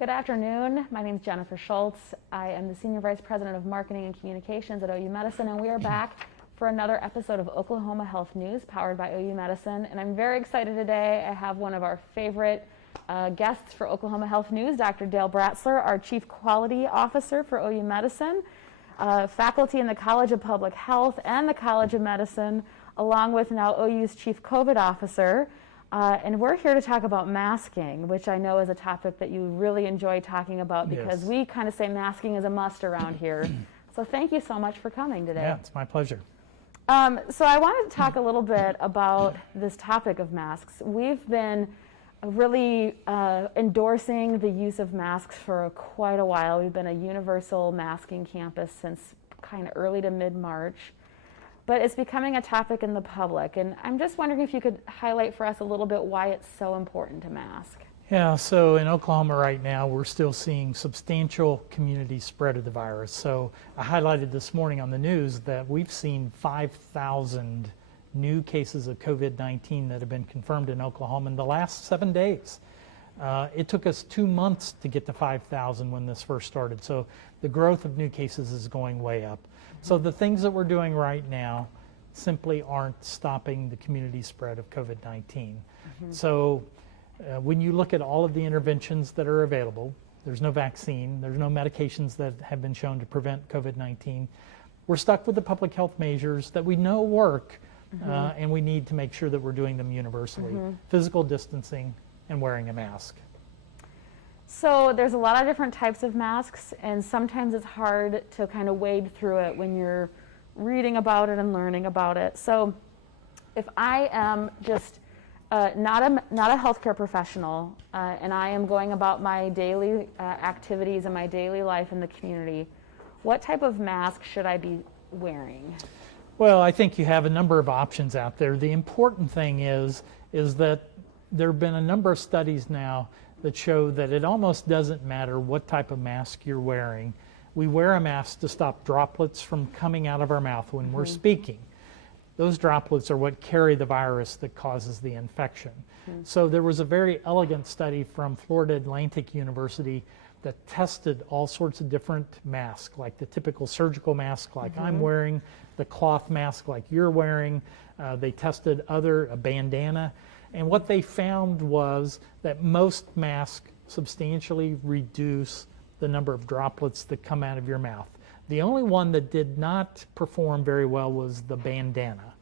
Good afternoon. My name is Jennifer Schultz. I am the Senior Vice President of Marketing and Communications at OU Medicine, and we are back for another episode of Oklahoma Health News powered by OU Medicine. And I'm very excited today. I have one of our favorite guests for Oklahoma Health News, Dr. Dale Bratzler, our Chief Quality Officer for OU Medicine, faculty in the College of Public Health and the College of Medicine, along with now OU's Chief COVID Officer. And we're here to talk about masking, which I know is a topic that you really enjoy talking about because we kind of say masking is a must around here. So thank you so much for coming today. Yeah, it's my pleasure. So I wanted to talk a little bit about this topic of masks. We've been really endorsing the use of masks for quite a while. We've been a universal masking campus since kind of early to mid-March. But it's becoming a topic in the public, and I'm just wondering if you could highlight for us a little bit why it's so important to mask. Yeah, so in Oklahoma right now, we're still seeing substantial community spread of the virus. So I highlighted this morning on the news that we've seen 5,000 new cases of COVID-19 that have been confirmed in Oklahoma in the last 7 days. It took us 2 months to get to 5,000 when this first started. So the growth of new cases is going way up. So the things that we're doing right now simply aren't stopping the community spread of COVID-19. So when you look at all of the interventions that are available, there's no vaccine, there's no medications that have been shown to prevent COVID-19. We're stuck with the public health measures that we know work, and we need to make sure that we're doing them universally. Physical distancing and wearing a mask. So there's a lot of different types of masks, and sometimes it's hard to kind of wade through it when you're reading about it and learning about it. So if I am just not a healthcare professional and I am going about my daily activities and my daily life in the community, what type of mask should I be wearing? Well, I think you have a number of options out there. The important thing is that there have been a number of studies now that show that it almost doesn't matter what type of mask you're wearing. We wear a mask to stop droplets from coming out of our mouth when we're speaking. Those droplets are what carry the virus that causes the infection. So there was a very elegant study from Florida Atlantic University that tested all sorts of different masks, like the typical surgical mask like I'm wearing, the cloth mask like you're wearing. They tested a bandana. And what they found was that most masks substantially reduce the number of droplets that come out of your mouth. The only one that did not perform very well was the bandana.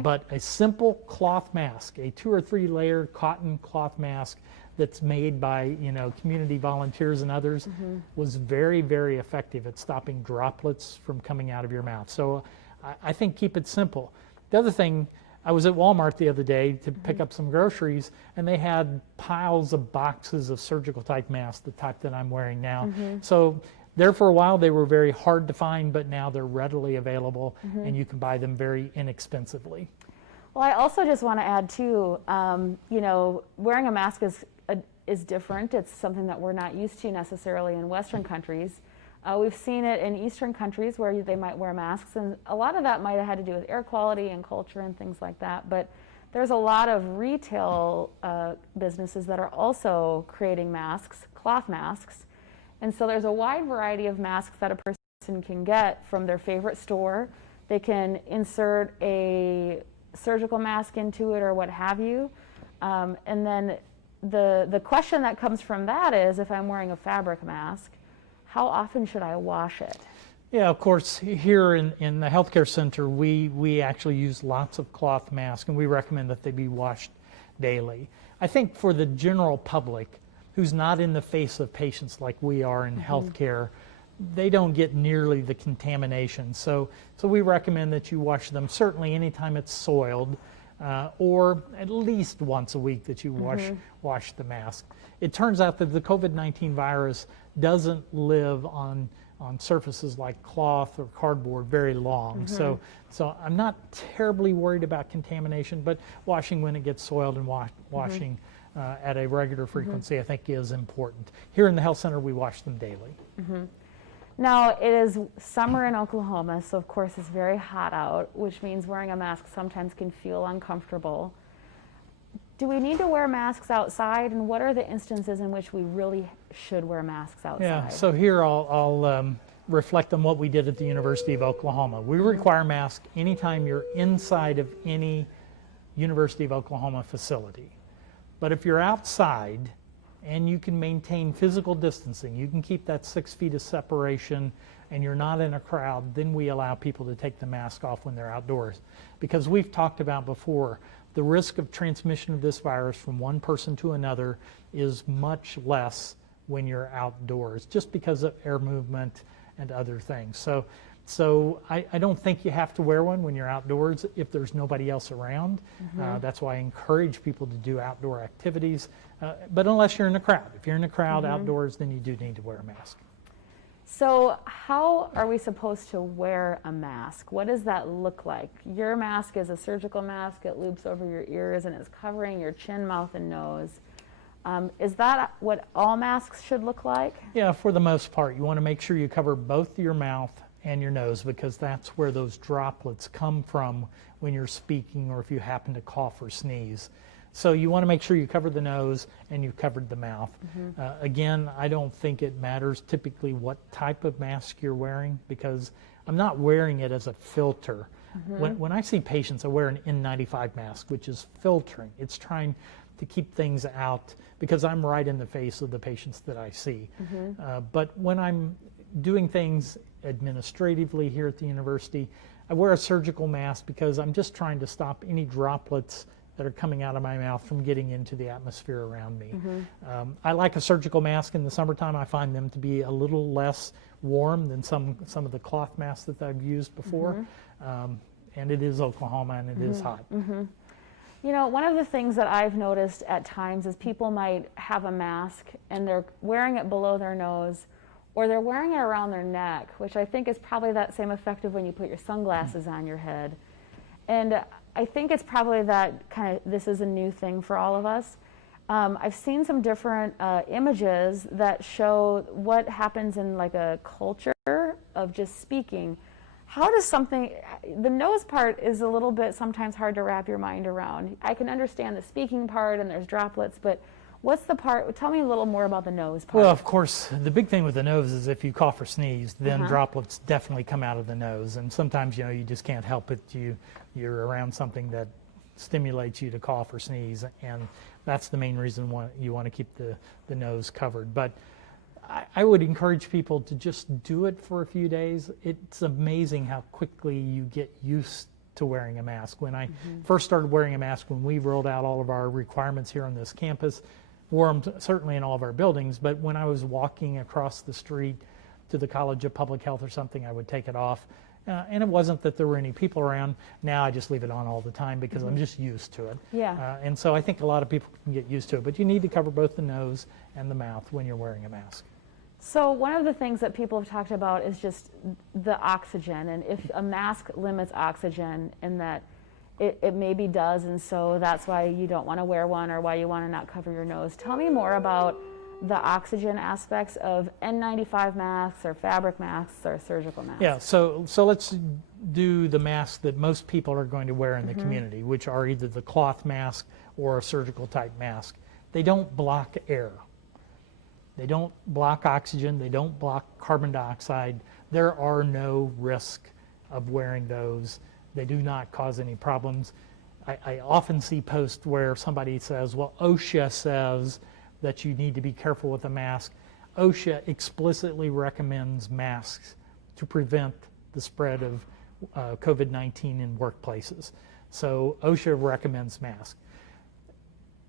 But a simple cloth mask, a 2 or 3 layer cotton cloth mask that's made by community volunteers and others was very, very effective at stopping droplets from coming out of your mouth. So I think keep it simple. The other thing, I was at Walmart the other day to pick up some groceries, and they had piles of boxes of surgical type masks, the type that I'm wearing now. So there for a while they were very hard to find, but now they're readily available and you can buy them very inexpensively. Well, I also just want to add too, wearing a mask is different. It's something that we're not used to necessarily in Western countries. We've seen it in Eastern countries where they might wear masks, and a lot of that might have had to do with air quality and culture and things like that. But there's a lot of retail businesses that are also creating masks, cloth masks. And so there's a wide variety of masks that a person can get from their favorite store. They can insert a surgical mask into it or what have you. And then the question that comes from that is, if I'm wearing a fabric mask, how often should I wash it? Yeah, of course, here in the healthcare center, we actually use lots of cloth masks, and we recommend that they be washed daily. I think for the general public, who's not in the face of patients like we are in healthcare, they don't get nearly the contamination. So we recommend that you wash them certainly anytime it's soiled, or at least once a week that you wash the mask. It turns out that the COVID-19 virus doesn't live on surfaces like cloth or cardboard very long. So I'm not terribly worried about contamination, but washing when it gets soiled and washing at a regular frequency I think is important. Here in the health center we wash them daily. Now, it is summer in Oklahoma, so of course it's very hot out, which means wearing a mask sometimes can feel uncomfortable. do we need to wear masks outside, and what are the instances in which we really should wear masks outside? Yeah, so here I'll reflect on what we did at the University of Oklahoma. We require masks anytime you're inside of any University of Oklahoma facility. But if you're outside and you can maintain physical distancing, you can keep that 6 feet of separation, and you're not in a crowd, then we allow people to take the mask off when they're outdoors. Because we've talked about before, the risk of transmission of this virus from one person to another is much less when you're outdoors, just because of air movement and other things. So I don't think you have to wear one when you're outdoors if there's nobody else around. That's why I encourage people to do outdoor activities, but unless you're in a crowd. If you're in a crowd outdoors, then you do need to wear a mask. So how are we supposed to wear a mask? What does that look like? Your mask is a surgical mask. It loops over your ears and it's covering your chin, mouth, and nose. Is that what all masks should look like? Yeah, for the most part. You want to make sure you cover both your mouth and your nose, because that's where those droplets come from when you're speaking or if you happen to cough or sneeze. So you want to make sure you cover the nose and you covered the mouth. Again, I don't think it matters typically what type of mask you're wearing, because I'm not wearing it as a filter. When I see patients, I wear an N95 mask, which is filtering. It's trying to keep things out because I'm right in the face of the patients that I see. But when I'm doing things administratively here at the university, I wear a surgical mask because I'm just trying to stop any droplets that are coming out of my mouth from getting into the atmosphere around me. I like a surgical mask in the summertime. I find them to be a little less warm than some of the cloth masks that I've used before. And it is Oklahoma and it is hot. You know, one of the things that I've noticed at times is people might have a mask and they're wearing it below their nose, or they're wearing it around their neck, which I think is probably that same effect of when you put your sunglasses on your head. And I think it's probably that kind of, this is a new thing for all of us. I've seen some different images that show what happens in like a culture of just speaking. How does something, the nose part is a little bit sometimes hard to wrap your mind around. I can understand the speaking part and there's droplets, but what's the part, tell me a little more about the nose part. Well, of course, the big thing with the nose is if you cough or sneeze, then droplets definitely come out of the nose. And sometimes, you know, you just can't help it. You're around something that stimulates you to cough or sneeze, and that's the main reason why you want to keep the nose covered. But I would encourage people to just do it for a few days. It's amazing how quickly you get used to wearing a mask. When I first started wearing a mask, when we rolled out all of our requirements here on this campus, wore them certainly in all of our buildings, but when I was walking across the street to the College of Public Health or something, I would take it off. And it wasn't that there were any people around. Now I just leave it on all the time because I'm just used to it. And so I think a lot of people can get used to it, but you need to cover both the nose and the mouth when you're wearing a mask. So one of the things that people have talked about is just the oxygen, and if a mask limits oxygen, and that it maybe does, and so that's why you don't want to wear one or why you want to not cover your nose. Tell me more about the oxygen aspects of N95 masks or fabric masks or surgical masks. Yeah, so let's do the masks that most people are going to wear in the community, which are either the cloth mask or a surgical type mask. They don't block air. They don't block oxygen. They don't block carbon dioxide. There are no risk of wearing those. They do not cause any problems. I often see posts where somebody says, well, OSHA says that you need to be careful with a mask. OSHA explicitly recommends masks to prevent the spread of COVID-19 in workplaces. So OSHA recommends masks.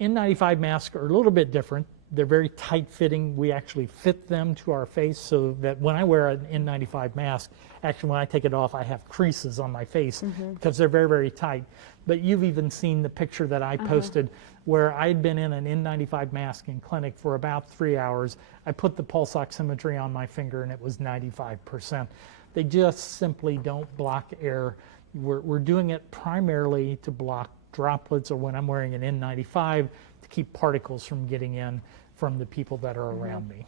N95 masks are a little bit different. They're very tight-fitting. We actually fit them to our face so that when I wear an N95 mask, actually when I take it off, I have creases on my face because they're very, very tight. But you've even seen the picture that I posted where I'd been in an N95 mask in clinic for about 3 hours. I put the pulse oximetry on my finger and it was 95%. They just simply don't block air. We're doing it primarily to block droplets, or when I'm wearing an N95, to keep particles from getting in from the people that are around me.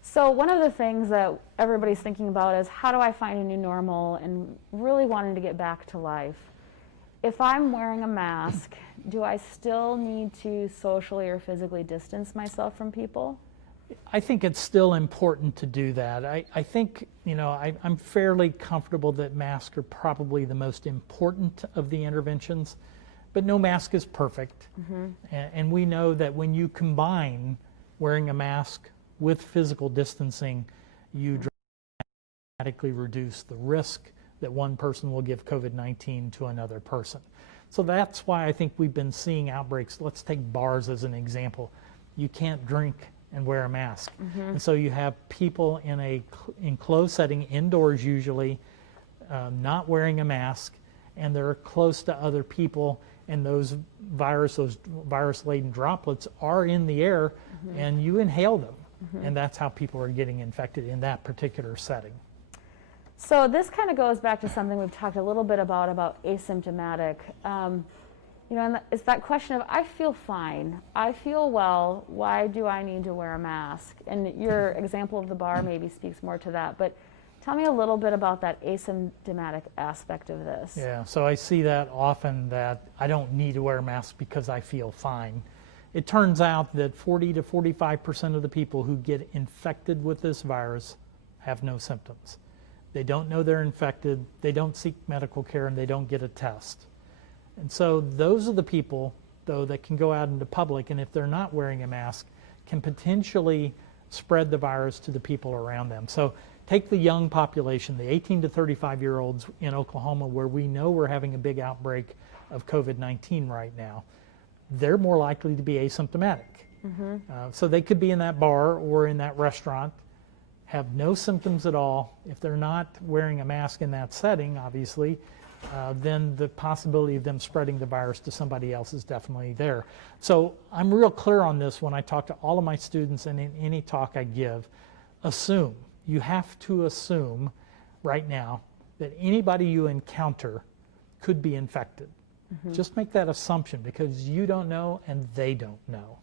So one of the things that everybody's thinking about is, how do I find a new normal, and really wanting to get back to life? if I'm wearing a mask, do I still need to socially or physically distance myself from people? I think it's still important to do that. I think, I'm fairly comfortable that masks are probably the most important of the interventions, but no mask is perfect. And we know that when you combine wearing a mask with physical distancing, you dramatically reduce the risk that one person will give COVID-19 to another person. So that's why I think we've been seeing outbreaks. Let's take bars as an example. You can't drink and wear a mask. And so you have people in a enclosed setting, indoors usually, not wearing a mask, and they're close to other people, and those virus-laden droplets are in the air, and you inhale them. And that's how people are getting infected in that particular setting. So this kind of goes back to something we've talked a little bit about asymptomatic. And it's that question of, I feel fine, I feel well, why do I need to wear a mask? And your example of the bar maybe speaks more to that, but tell me a little bit about that asymptomatic aspect of this. Yeah, so I see that often, that I don't need to wear a mask because I feel fine. It turns out that 40 to 45% of the people who get infected with this virus have no symptoms. They don't know they're infected, they don't seek medical care, and they don't get a test. And so those are the people, though, that can go out into public, and if they're not wearing a mask, can potentially spread the virus to the people around them. So take the young population, the 18 to 35-year-olds in Oklahoma, where we know we're having a big outbreak of COVID-19 right now. They're more likely to be asymptomatic. So they could be in that bar or in that restaurant, have no symptoms at all. If they're not wearing a mask in that setting, obviously, then the possibility of them spreading the virus to somebody else is definitely there. So I'm real clear on this when I talk to all of my students, and in any talk I give. Assume, you have to assume right now that anybody you encounter could be infected. Just make that assumption, because you don't know and they don't know.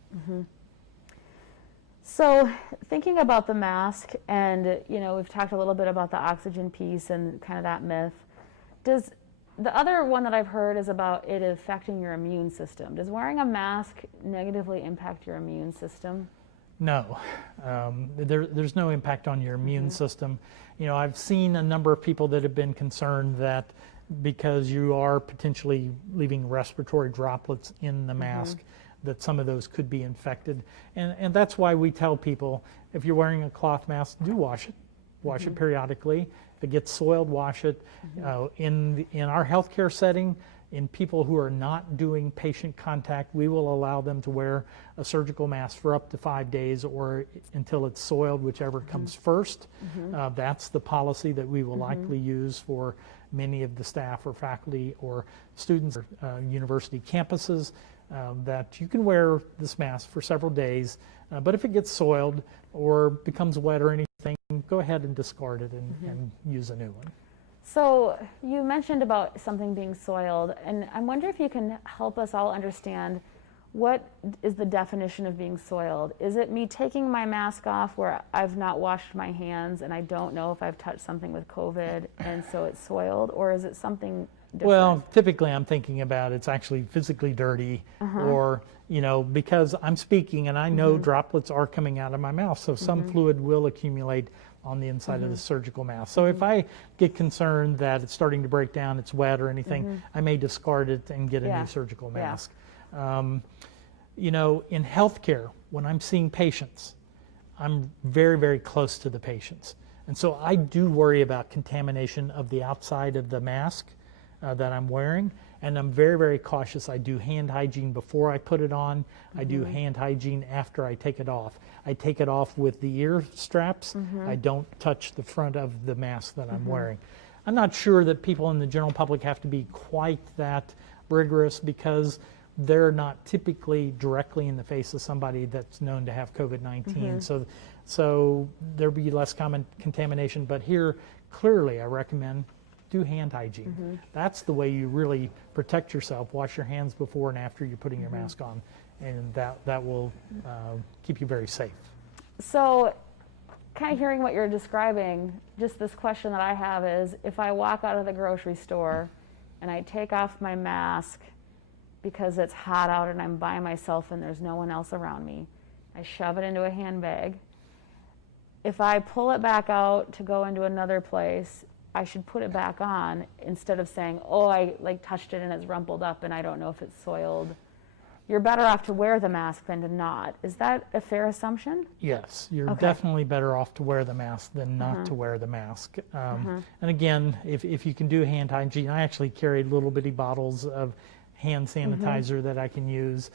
So thinking about the mask, and we've talked a little bit about the oxygen piece and kind of that myth. Does the other one that I've heard is about it affecting your immune system. Does wearing a mask negatively impact your immune system? No, there's no impact on your immune system. I've seen a number of people that have been concerned that because you are potentially leaving respiratory droplets in the mask, that some of those could be infected. And that's why we tell people, if you're wearing a cloth mask, do wash it. Wash it periodically. If it gets soiled, wash it. In our healthcare setting, in people who are not doing patient contact, we will allow them to wear a surgical mask for up to 5 days, or until it's soiled, whichever comes first. That's the policy that we will likely use for many of the staff or faculty or students or university campuses, that you can wear this mask for several days, but if it gets soiled or becomes wet or anything, go ahead and discard it and use a new one. So you mentioned about something being soiled, and I wonder if you can help us all understand, what is the definition of being soiled? Is it me taking my mask off where I've not washed my hands and I don't know if I've touched something with COVID and so it's soiled, or is it something different? Well, typically I'm thinking about it's actually physically dirty, or because I'm speaking and I know droplets are coming out of my mouth, so some fluid will accumulate on the inside of the surgical mask. So if I get concerned that it's starting to break down, it's wet or anything, I may discard it and get a new surgical mask. In healthcare, when I'm seeing patients, I'm very, very close to the patients. And so I do worry about contamination of the outside of the mask that I'm wearing, and I'm very, very cautious. I do hand hygiene before I put it on. I do hand hygiene after I take it off. I take it off with the ear straps. I don't touch the front of the mask that I'm wearing. I'm not sure that people in the general public have to be quite that rigorous, because they're not typically directly in the face of somebody that's known to have COVID-19. So there'll be less common contamination. But here, clearly, I recommend do hand hygiene. That's the way you really protect yourself. Wash your hands before and after you're putting your mask on, and that will keep you very safe. So kind of hearing what you're describing, just this question that I have is, if I walk out of the grocery store and I take off my mask because it's hot out and I'm by myself and there's no one else around me. I shove it into a handbag. If I pull it back out to go into another place, I should put it back on instead of saying, oh, I touched it and it's rumpled up and I don't know if it's soiled. You're better off to wear the mask than to not. Is that a fair assumption? Yes, you're definitely better off to wear the mask than not to wear the mask. And again, if you can do hand hygiene, I actually carry little bitty bottles of hand sanitizer that I can use,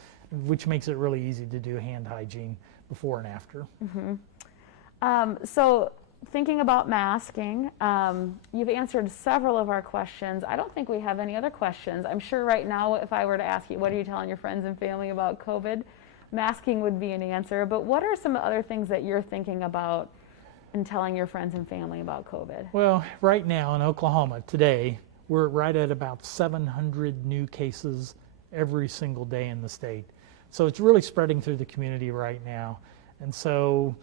which makes it really easy to do hand hygiene before and after. So thinking about masking, you've answered several of our questions. I don't think we have any other questions. I'm sure right now if I were to ask you, what are you telling your friends and family about COVID? Masking would be an answer, but what are some other things that you're thinking about in telling your friends and family about COVID? Well, right now in Oklahoma today, we're right at about 700 new cases every single day in the state. So it's really spreading through the community right now. And so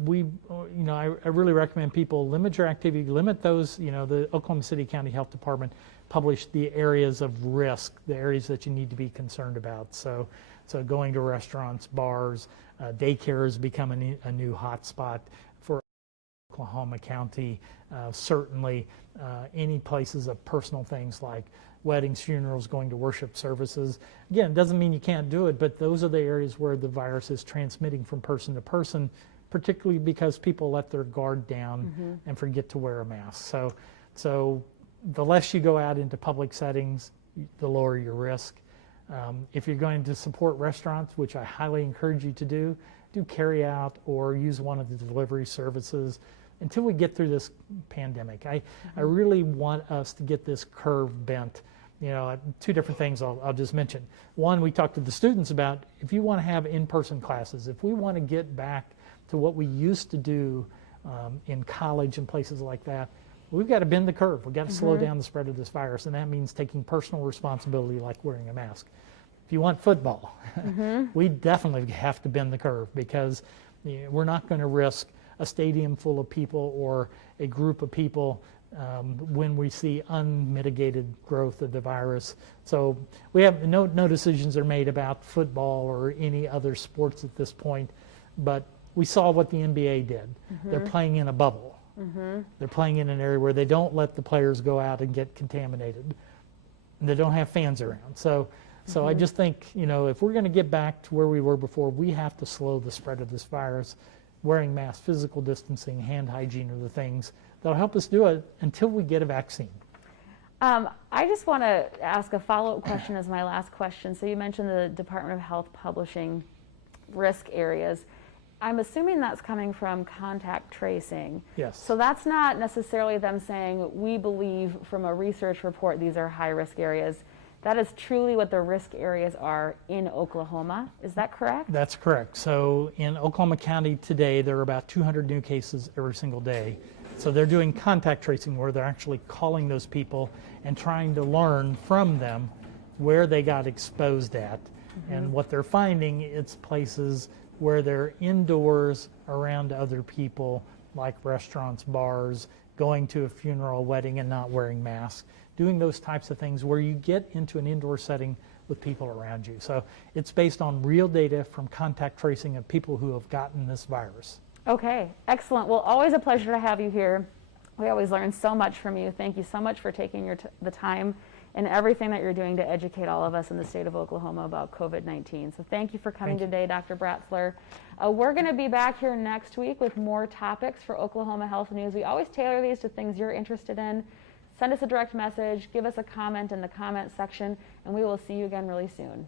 I really recommend people limit your activity, limit those, the Oklahoma City County Health Department published the areas of risk, the areas that you need to be concerned about. So going to restaurants, bars, daycare has become a new hot spot for Oklahoma County. Certainly any places of personal things like weddings, funerals, going to worship services. Again, it doesn't mean you can't do it, but those are the areas where the virus is transmitting from person to person, particularly because people let their guard down and forget to wear a mask. So the less you go out into public settings, the lower your risk. If you're going to support restaurants, which I highly encourage you to do carry out or use one of the delivery services until we get through this pandemic. I really want us to get this curve bent. Two different things I'll just mention. One, we talked to the students about if you want to have in-person classes, if we want to get back to what we used to do in college and places like that, we've got to bend the curve. We've got to slow down the spread of this virus, and that means taking personal responsibility like wearing a mask. If you want football, we definitely have to bend the curve because we're not going to risk a stadium full of people or a group of people when we see unmitigated growth of the virus. So we have no decisions are made about football or any other sports at this point, but we saw what the NBA did. They're playing in a bubble. They're playing in an area where they don't let the players go out and get contaminated. And they don't have fans around. So I just think, if we're going to get back to where we were before, we have to slow the spread of this virus. Wearing masks, physical distancing, hand hygiene are the things that'll help us do it until we get a vaccine. I just want to ask a follow-up question as my last question. So you mentioned the Department of Health publishing risk areas. I'm assuming that's coming from contact tracing. Yes. So that's not necessarily them saying, we believe from a research report these are high-risk areas. That is truly what the risk areas are in Oklahoma. Is that correct? That's correct. So in Oklahoma County today, there are about 200 new cases every single day. So they're doing contact tracing where they're actually calling those people and trying to learn from them where they got exposed at. And what they're finding, it's places where they're indoors around other people, like restaurants, bars, going to a funeral, wedding, and not wearing masks, doing those types of things where you get into an indoor setting with people around you. So it's based on real data from contact tracing of people who have gotten this virus. Okay, excellent. Well, always a pleasure to have you here. We always learn so much from you. Thank you so much for taking the time and everything that you're doing to educate all of us in the state of Oklahoma about COVID-19. So thank you for coming today, Dr. Bratzler. We're going to be back here next week with more topics for Oklahoma Health News. We always tailor these to things you're interested in. Send us a direct message, give us a comment in the comment section, and we will see you again really soon.